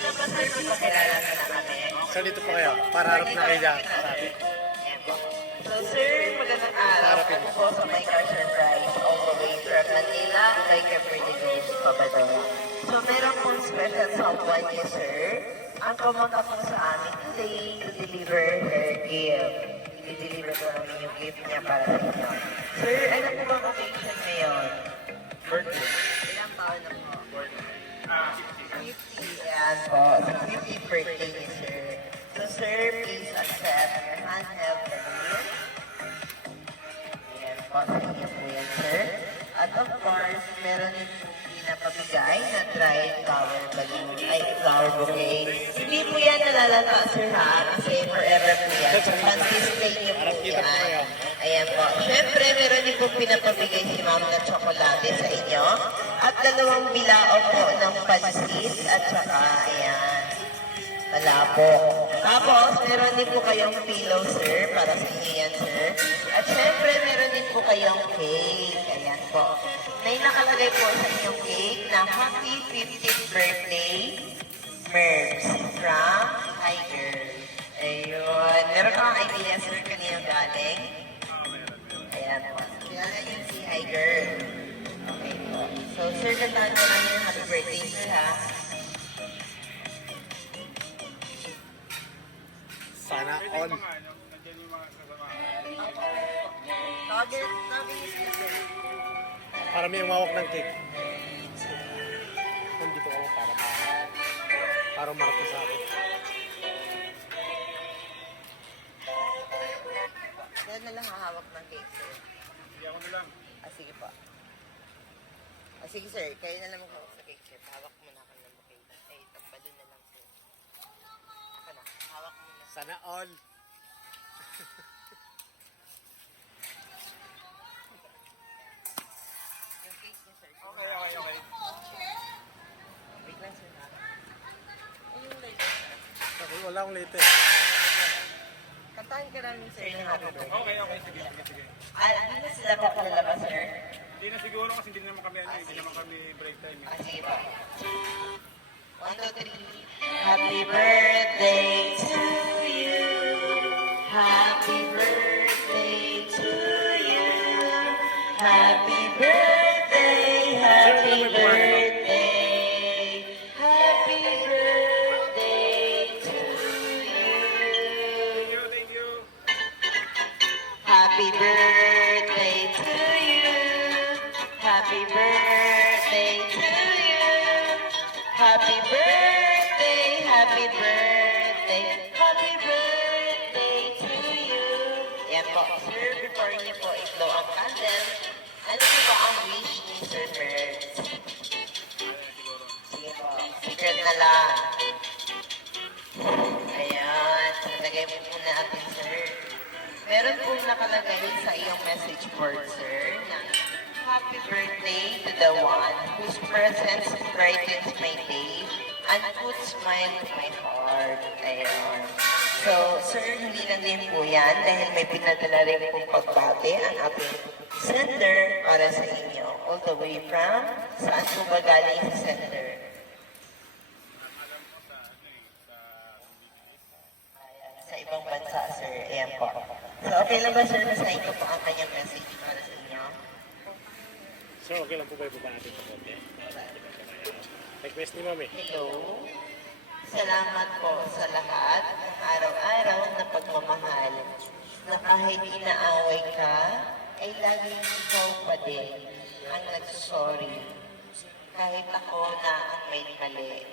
na ba sir, magpakilala na na kami? So dito po kayo, para harap na kayo dyan. Sabi. Ayan po. So sir, magandang araw. Ako po sa My Car Surprise all the way from Manila, by Cabernet Village, Pabadoa. So meron pong special someone niyo sir. Ang kumunta po sa amin today to deliver her gift. I-deliver po namin yung gift niya para sa inyo. Sir, ano po bang occasion ngayon? Birthday. Ilang taon na po? 50. Yan po. So, 50th birthday ni sir. So, sir, please accept your handheld balloon. Yan po. Sa inyo po yan, sir. At of course, meron din po pinapabigay na dried flower balloon, ay flower bouquet. Hindi po yan nalalata, sir, ha? Kasi forever po yan. So, pan-display niyo po yan. Ayan po. Siyempre, meron din po pinapabigay si ma'am na tsokolate sa inyo. At dalawang bilao po ng pansit at saka, ayan, malabo. Tapos, meron din po kayong pillow, sir, para sa inyo yan, sir. At syempre, meron din po kayong cake. Ayan po. May nakalagay po sa inyong cake na Happy 50th Birthday, Merms, from Tiger. Ayun. Meron kang idea, sir, kanina galing? Ayan po. Kilala niyo si Tiger. Okay po. So, sir, kantaan mo lang yung happy birthday, sir, ha? Sana all. Target namin is sir. Para may umawak ng cake. Kung dito ako para marap sa akin. Kaya na lang hahawak ng cake, sir. Hindi ako na lang. Ah, sige po. Ah, sige, sir. Kayo na lang maghawak sa cake, sir. Hawak mo na ako ng bouquet. Ay, itong balon na lang, sir. Ako na. Hawak mo na. Sana all. Yung cake niya, sir. Okay. Wait lang, sir. Ha? Ay, yung light. Ako, wala akong late. Kantahin ka namin, sir, ng happy birthday. Okay. Sige. Hindi na sila kakilala ba, sir? Hindi na siguro kasi hindi naman kami, hindi naman kami break time. Ah, sige po. 1, 2, 3. Happy birthday to you. Happy birthday to you. Happy birthday, happy birthday. Happy birthday to you. Thank you. Happy birthday to you. Happy birthday to you. Happy birthday, happy birthday, happy birthday to you. Yan po, sir, before niyo po i-blow ang candle, ano po ba ang wish ni Sir Merz? Sige po, secret na lang. Ayan, nalagay mo muna natin, sir. Meron pong nakalagay sa iyong message board, sir, na happy birthday to the one whose presence brightens my day and puts smile to my heart. Ayan. So, sir, hindi lang din po yan dahil may pinadala rin pong pagbate ang ating sender para sa inyo. All the way from, saan po ba galing sa sender? Ayan, sa ibang bansa, sir. Ayan po. So, okay lang ba, sir, nasahin ko po ang kanyang message para sa inyo? So, okay lang po ba ibaba natin sa konti? Request ni Mami. Hello. Salamat po sa lahat ng araw-araw na pagmamahal na kahit inaaway ka, ay laging ikaw pa din ang nagsusorry. Kahit ako na ang may mali.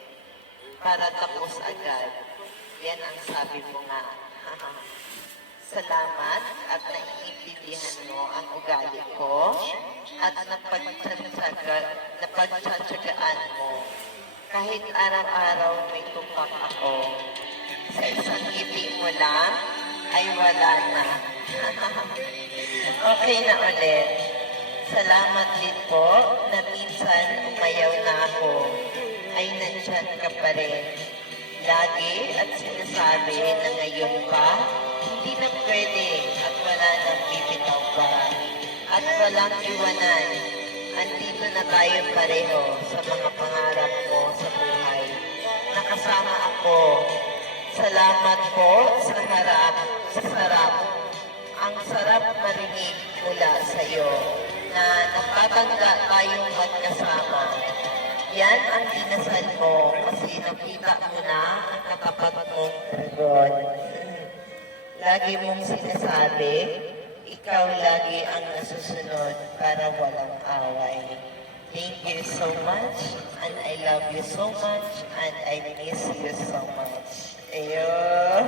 Para tapos agad. Yan ang sabi mo nga. Salamat at naiintindihan mo ang ugali ko at napagtsatsagaan mo. Kahit araw-araw may tumpak ako, sa isang ngiti mo lang ay wala na. Okay na ulit. Salamat din po na minsan umayaw na ako, ay nandyan ka pa rin. Lagi at sinasabi na ngayon pa, hindi na pwede at wala nang bibitaw pa. At walang iwanan, andito na tayo pareho sa mga pangarap mo sa buhay. Nakasama salamat po sa harap, sa sarap. Ang sarap marinig mula sa iyo na napatanda tayong magkasama. Yan ang dinasal mo kasi nakita mo na ang katapat mong dragon. Lagi mong sinasabi, ikaw lagi ang nasusunod para walang away. Thank you so much, and I love you so much, and I miss you so much. Ayun.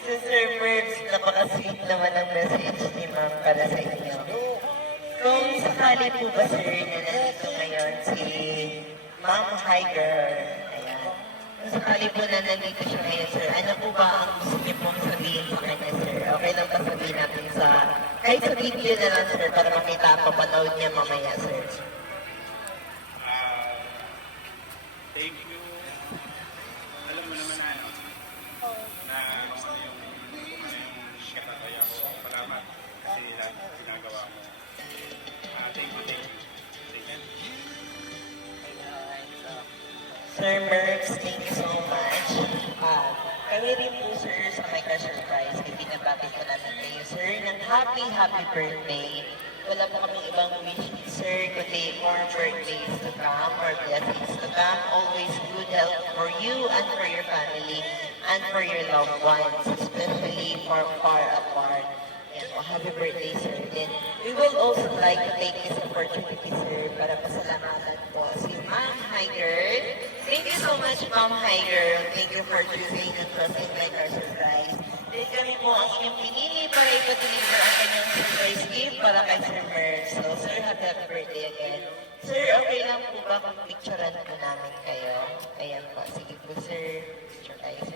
So, Sir Mervs, napaka-sweet naman ang message ni Ma'am para sa inyo. Kung sakali po ba, sir, na nandito ngayon si Ma'am Higer, ayan. Kung sakali po na nandito siya ngayon, sir, ano po ba ang gusto niyo pong sabihin sa kanya, sir? Okay lang ba sabihin natin sa, kahit sa video na lang, sir, para makita ang papanood niya mamaya, sir. Thank you. Alam mo naman na kung ano yung katagaya ko. Salamat kasi lahat ng ginagawa mo. Thank you. Thank you. Sir Mervs, thank you so much. Kami rin po, sir, sa My Crush Surprise, ay binabati po namin kayo, sir, ng happy birthday. Wala po kami ibang wish, sir, kundi more birthdays to come, more blessings to come, always good health for you and for your family and for your loved ones, especially for far apart. Yan po, happy birthday, sir. Then, we would also like to take this opportunity, sir, para pasalamatan po si Ma'am Higer. Thank you so much, Ma'am Higer. Thank you for choosing and trusting My Car Surprise. Then kami po ang inyong pinili para ipa-deliver ang kanyang surprise gift para kay Sir Mervs. So, sir, happy birthday again. Sir, okay lang po ba kung picturean po namin kayo? Ayan po. Sige po, sir. Picture tayo,